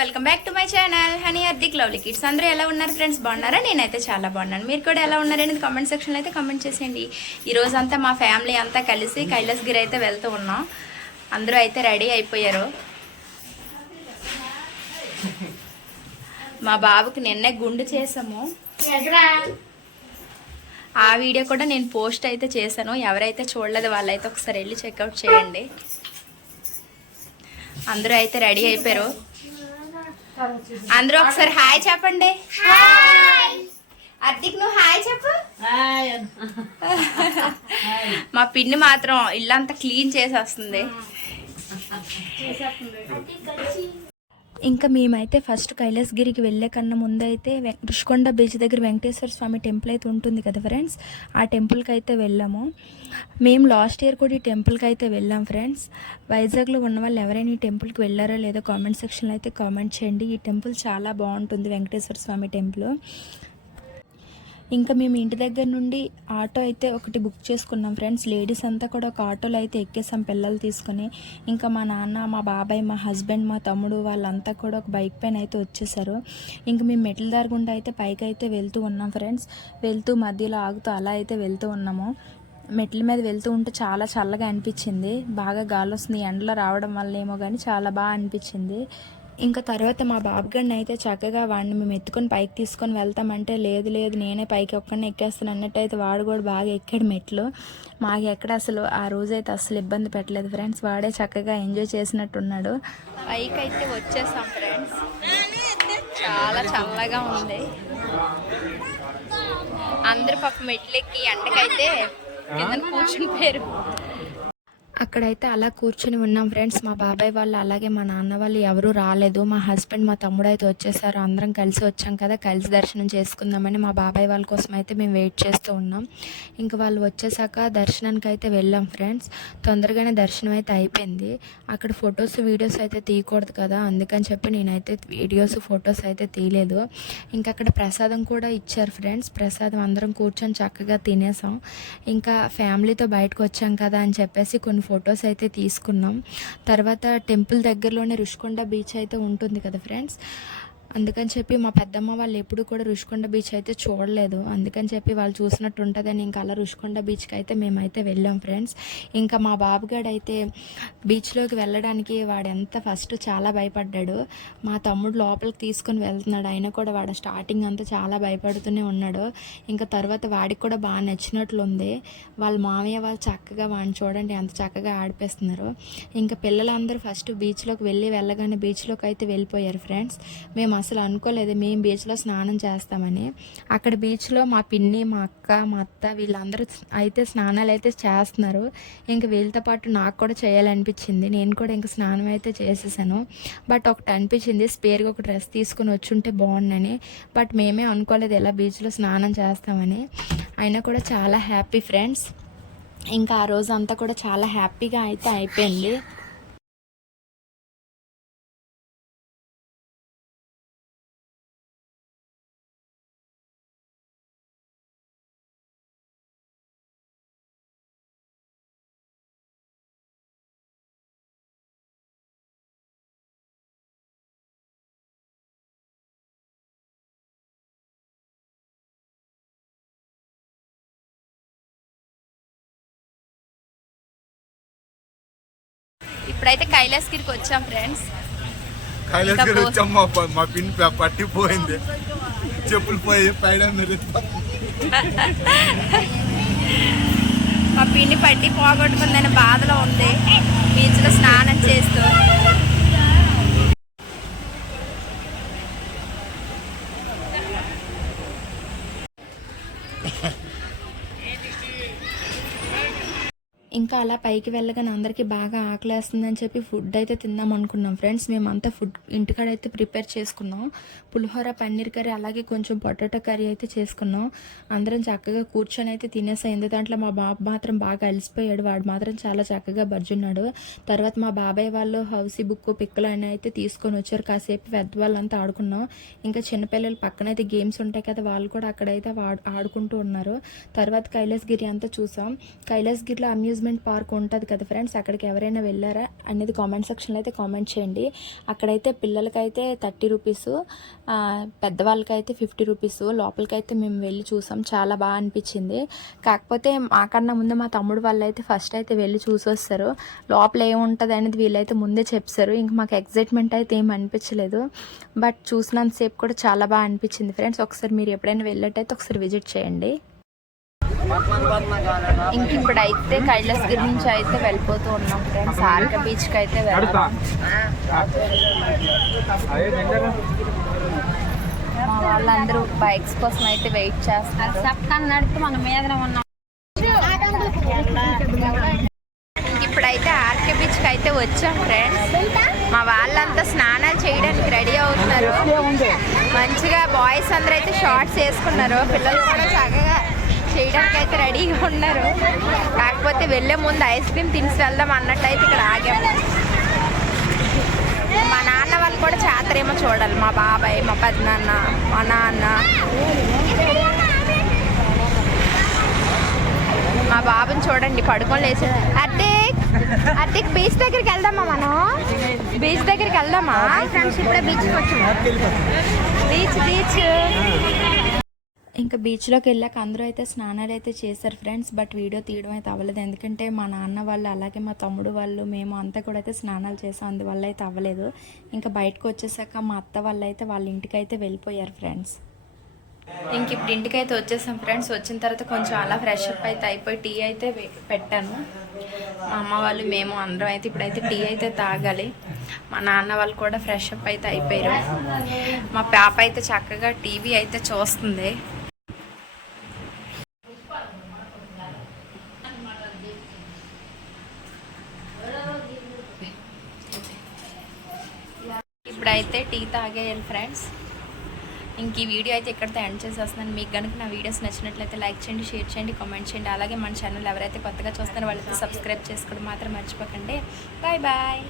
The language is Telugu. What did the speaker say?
Welcome back to my channel honey Hardik lovely kids. అందరూ ఎలా ఉన్నారు ఫ్రెండ్స్? బాగున్నారా? నేనైతే చాలా బాగున్నాను. మీరు కూడా ఎలా ఉన్నారనేది కామెంట్ సెక్షన్లో అయితే కామెంట్ చేసేయండి. ఈ రోజంతా మా ఫ్యామిలీ అంతా కలిసి కైలాసగిరి అయితే వెళ్తూ ఉన్నాం. అందరూ అయితే రెడీ అయిపోయారు. మా బాబుకి నిన్నే గుండు చేసాము. ఆ వీడియో కూడా నేను పోస్ట్ అయితే చేశాను. ఎవరైతే చూడలేదు వాళ్ళైతే ఒకసారి వెళ్ళి చెక్అవుట్ చేయండి. అందరూ అయితే రెడీ అయిపోయారు. అందరూ ఒకసారి హాయ్ చెప్పండి. హార్దిక్ నువ్వు హాయ్ చెప్పు. మా పిన్ని మాత్రం ఇల్లంతా క్లీన్ చేసేస్తుంది. ఇంకా మేమైతే ఫస్ట్ కైలాసగిరికి వెళ్ళే కన్నా ముందు అయితే ఋషికొండ బీచ్ దగ్గర వెంకటేశ్వర స్వామి టెంపుల్ అయితే ఉంటుంది కదా ఫ్రెండ్స్, ఆ టెంపుల్కి అయితే వెళ్ళాము. మేము లాస్ట్ ఇయర్ కూడా ఈ టెంపుల్కి అయితే వెళ్ళాం ఫ్రెండ్స్. వైజాగ్లో ఉన్న వాళ్ళు ఎవరైనా ఈ టెంపుల్కి వెళ్ళారో లేదో కామెంట్ సెక్షన్లో అయితే కామెంట్ చేయండి. ఈ టెంపుల్ చాలా బాగుంటుంది, వెంకటేశ్వర స్వామి టెంపుల్. ఇంకా మేము ఇంటి దగ్గర నుండి ఆటో అయితే ఒకటి బుక్ చేసుకున్నాం ఫ్రెండ్స్. లేడీస్ అంతా కూడా ఒక ఆటోలో అయితే ఎక్కేసాం పిల్లలు తీసుకొని. ఇంకా మా నాన్న, మా బాబాయ్, మా హస్బెండ్, మా తమ్ముడు వాళ్ళంతా కూడా ఒక బైక్ పైన అయితే వచ్చేసారు. ఇంకా మేము మెట్ల దారి గుండా అయితే పైకి అయితే వెళ్తూ ఉన్నాం ఫ్రెండ్స్. వెళ్తూ మధ్యలో ఆగుతూ అలా అయితే వెళ్తూ ఉన్నాము. మెట్ల మీద వెళ్తూ ఉంటే చాలా చల్లగా అనిపించింది. బాగా గాలి వస్తుంది, ఎండలో రావడం వల్ల ఏమో కానీ చాలా బాగా అనిపించింది. ఇంకా తర్వాత మా బాబుగాడిని అయితే చక్కగా వాడిని మేము ఎత్తుకొని పైకి తీసుకొని వెళ్తామంటే లేదు లేదు నేనే పైకి ఒక్కడిని ఎక్కేస్తాను అన్నట్టు అయితే వాడు కూడా బాగా ఎక్కాడు మెట్లు. మాకు ఎక్కడ అసలు ఆ రోజైతే అసలు ఇబ్బంది పెట్టలేదు ఫ్రెండ్స్. వాడే చక్కగా ఎంజాయ్ చేసినట్టున్నాడు. పైకి అయితే వచ్చేసాం ఫ్రెండ్స్. చాలా చల్లగా ఉంది. అందరు పాప మెట్లు ఎక్కి ఎండకైతే కింద కూర్చుని పోయారు. అక్కడైతే అలా కూర్చొని ఉన్నాం ఫ్రెండ్స్. మా బాబాయ్ వాళ్ళు అలాగే మా నాన్న వాళ్ళు ఎవరూ రాలేదు. మా హస్బెండ్, మా తమ్ముడు అయితే వచ్చేసారు. అందరం కలిసి వచ్చాం కదా, కలిసి దర్శనం చేసుకుందామని మా బాబాయ్ వాళ్ళ కోసం అయితే మేము వెయిట్ చేస్తూ ఉన్నాం. ఇంకా వాళ్ళు వచ్చేసాక దర్శనానికి అయితే వెళ్ళాం ఫ్రెండ్స్. తొందరగానే దర్శనం అయితే అయిపోయింది. అక్కడ ఫొటోస్ వీడియోస్ అయితే తీయకూడదు కదా, అందుకని చెప్పి నేనైతే వీడియోస్ ఫొటోస్ అయితే తీయలేదు. ఇంకా అక్కడ ప్రసాదం కూడా ఇచ్చారు ఫ్రెండ్స్. ప్రసాదం అందరం కూర్చొని చక్కగా తినేసాం. ఇంకా ఫ్యామిలీతో బయటకు వచ్చాం కదా అని చెప్పేసి కొన్ని ఫొటోస్ అయితే తీసుకున్నాం. తర్వాత టెంపుల్ దగ్గరలోనే ఋషికొండ బీచ్ అయితే ఉంటుంది కదా ఫ్రెండ్స్, అందుకని చెప్పి మా పెద్దమ్మ వాళ్ళు ఎప్పుడు కూడా ఋషికొండ బీచ్ అయితే చూడలేదు. అందుకని చెప్పి వాళ్ళు చూసినట్టు ఉంటుందని ఇంకా అలా ఋషికొండ బీచ్కి అయితే మేమైతే వెళ్ళాం ఫ్రెండ్స్. ఇంకా మా బాబుగాడు అయితే బీచ్లోకి వెళ్ళడానికి వాడు ఎంత ఫస్ట్ చాలా భయపడ్డాడు. మా తమ్ముడు లోపలికి తీసుకొని వెళ్తున్నాడు, అయినా కూడా వాడు స్టార్టింగ్ అంతా చాలా భయపడుతూనే ఉన్నాడు. ఇంకా తర్వాత వాడికి కూడా బాగా నచ్చినట్లుంది. వాళ్ళ మామయ్య వాళ్ళు చక్కగా వాడిని చూడండి ఎంత చక్కగా ఆడిపిస్తున్నారు. ఇంకా పిల్లలందరూ ఫస్ట్ బీచ్లోకి వెళ్ళగానే బీచ్లోకి అయితే వెళ్ళిపోయారు ఫ్రెండ్స్. మేము అసలు అనుకోలేదు మేము బీచ్లో స్నానం చేస్తామని. అక్కడ బీచ్లో మా పిన్ని, మా అక్క, మా అత్త వీళ్ళందరూ అయితే స్నానాలు అయితే చేస్తున్నారు. ఇంక వీళ్ళతో పాటు నాకు కూడా చేయాలనిపించింది. నేను కూడా ఇంక స్నానం అయితే చేసేసాను. బట్ ఒకటి అనిపించింది, స్పేర్గా ఒక డ్రెస్ తీసుకుని వచ్చుంటే బాగుండని. బట్ మేమే అనుకోలేదు ఎలా బీచ్లో స్నానం చేస్తామని. అయినా కూడా చాలా హ్యాపీ ఫ్రెండ్స్. ఇంకా ఆ రోజు అంతా కూడా చాలా హ్యాపీగా అయితే అయిపోయింది. ఇప్పుడైతే కైలాసగిరికి వచ్చాం ఫ్రెండ్స్. కైలాసగిరి వచ్చాం. మా పిన్ పట్టిపోయింది, చెప్పులు పోయి పైన మా పిన్ని పట్టి పోగొట్టుకుందని బాధలో ఉంది బీచ్లో స్నానం చేస్తూ. ఇంకా అలా పైకి వెళ్ళగానే అందరికీ బాగా ఆకలేస్తుందని చెప్పి ఫుడ్ అయితే తిందాం అనుకున్నాం ఫ్రెండ్స్. మేమంతా ఫుడ్ ఇంటికాడైతే ప్రిపేర్ చేసుకున్నాం. పులిహోర, పన్నీర్ కర్రీ, అలాగే కొంచెం పొటాటో కర్రీ అయితే చేసుకున్నాం. అందరం చక్కగా కూర్చొని అయితే తినేసాం. దాంట్లో మా బాబు మాత్రం బాగా అలసిపోయాడు. వాడు మాత్రం చాలా చక్కగా బజ్జున్నాడు. తర్వాత మా బాబాయ్ వాళ్ళు హౌసీ బుక్, పిక్కలు అని అయితే తీసుకొని వచ్చారు. కాసేపు పెద్దవాళ్ళంతా ఆడుకున్నాం. ఇంకా చిన్నపిల్లలు పక్కనైతే గేమ్స్ ఉంటాయి కదా, వాళ్ళు కూడా అక్కడైతే ఆడుకుంటూ ఉన్నారు. తర్వాత కైలాసగిరి అంతా చూసాం. కైలాసగిరిలో అమ్యూజ్మెంట్ అమ్యూజ్మెంట్ పార్క్ ఉంటుంది కదా ఫ్రెండ్స్, అక్కడికి ఎవరైనా వెళ్ళారా అనేది కామెంట్ సెక్షన్లో అయితే కామెంట్ చేయండి. అక్కడైతే పిల్లలకైతే 30 రూపీస్, పెద్దవాళ్ళకైతే 50 రూపీస్. లోపలికైతే మేము వెళ్ళి చూసాం, చాలా బాగా అనిపించింది. కాకపోతే మాకన్నా ముందు మా తమ్ముడు వాళ్ళు అయితే ఫస్ట్ అయితే వెళ్ళి చూసి వస్తారు. లోపల ఏముంటుంది అనేది వీళ్ళైతే ముందే చెప్తారు. ఇంక మాకు ఎగ్జైట్మెంట్ అయితే ఏం అనిపించలేదు, బట్ చూసినంతసేపు కూడా చాలా బాగా అనిపించింది ఫ్రెండ్స్. ఒకసారి మీరు ఎప్పుడైనా వెళ్ళేటైతే ఒకసారి విజిట్ చేయండి. ఇంక ఇప్పుడైతే కైలాసగిరి నుంచి అయితే వెళ్ళిపోతూ ఉన్నాం ఫ్రెండ్స్. ఆర్క బీచ్కి అయితే వెళ్తాం. మా వాళ్ళందరూ బైక్స్ కోసం అయితే వెయిట్ చేస్తారు. మన మీద ఉన్నాం. ఇప్పుడైతే ఆర్కే బీచ్కి అయితే వచ్చాం ఫ్రెండ్స్. మా వాళ్ళంతా స్నానాలు చేయడానికి రెడీ అవుతున్నారు. మంచిగా బాయ్స్ అందరూ అయితే షార్ట్స్ వేసుకున్నారు. పిల్లలు కూడా చక్కగా చేయడానికి అయితే రెడీగా ఉన్నారు. కాకపోతే వెళ్ళే ముందు ఐస్ క్రీమ్ తినేసి వెళ్దాం అన్నట్టయితే ఇక్కడ ఆగాము. మా నాన్న వాళ్ళు కూడా చేతరేమో చూడాలి. మా బాబాయ్, మా పెద్దనాన్న, మా నాన్న, మా బాబుని చూడండి పడుకొని లేచి. అర్తిక్ బీచ్ దగ్గరికి వెళ్దామా? మనం బీచ్ దగ్గరికి వెళ్దామా ఫ్రెండ్స్? ఇప్పుడే బీచ్కి వచ్చాము. బీచ్ ఇంకా బీచ్లోకి వెళ్ళాక అందరూ అయితే స్నానాలు అయితే చేశారు ఫ్రెండ్స్. బట్ వీడియో తీయడం అయితే అవ్వలేదు, ఎందుకంటే మా నాన్న వాళ్ళు అలాగే మా తమ్ముడు వాళ్ళు మేము అంతా కూడా అయితే స్నానాలు చేసాం, అందువల్ల అయితే అవ్వలేదు. ఇంకా బయటకు వచ్చేసాక మా అత్త వాళ్ళు అయితే వాళ్ళ ఇంటికి అయితే వెళ్ళిపోయారు ఫ్రెండ్స్. ఇంక ఇప్పుడు ఇంటికి అయితే వచ్చేసాం ఫ్రెండ్స్. వచ్చిన తర్వాత కొంచెం అలా ఫ్రెష్ అప్ అయితే అయిపోయి టీ అయితే పెట్టాను. మా అమ్మ వాళ్ళు మేము అందరం అయితే ఇప్పుడైతే టీ అయితే తాగాలి. మా నాన్న వాళ్ళు కూడా ఫ్రెష్ అప్ అయితే అయిపోయారు. మా పాప అయితే చక్కగా టీవీ అయితే చూస్తుంది. ఇప్పుడైతే టీ తాగేయాలి ఫ్రెండ్స్. ఇంక ఈ వీడియో అయితే ఇక్కడితో ఎండ్ చేసేస్తున్నాను. మీకు కనుక నా వీడియోస్ నచ్చినట్లయితే లైక్ చేయండి, షేర్ చేయండి, కామెంట్ చేయండి. అలాగే మన ఛానల్ ఎవరైతే కొత్తగా చూస్తారో వాళ్ళైతే సబ్స్క్రైబ్ చేసుకోవడం మాత్రం మర్చిపోకండి. Bye bye.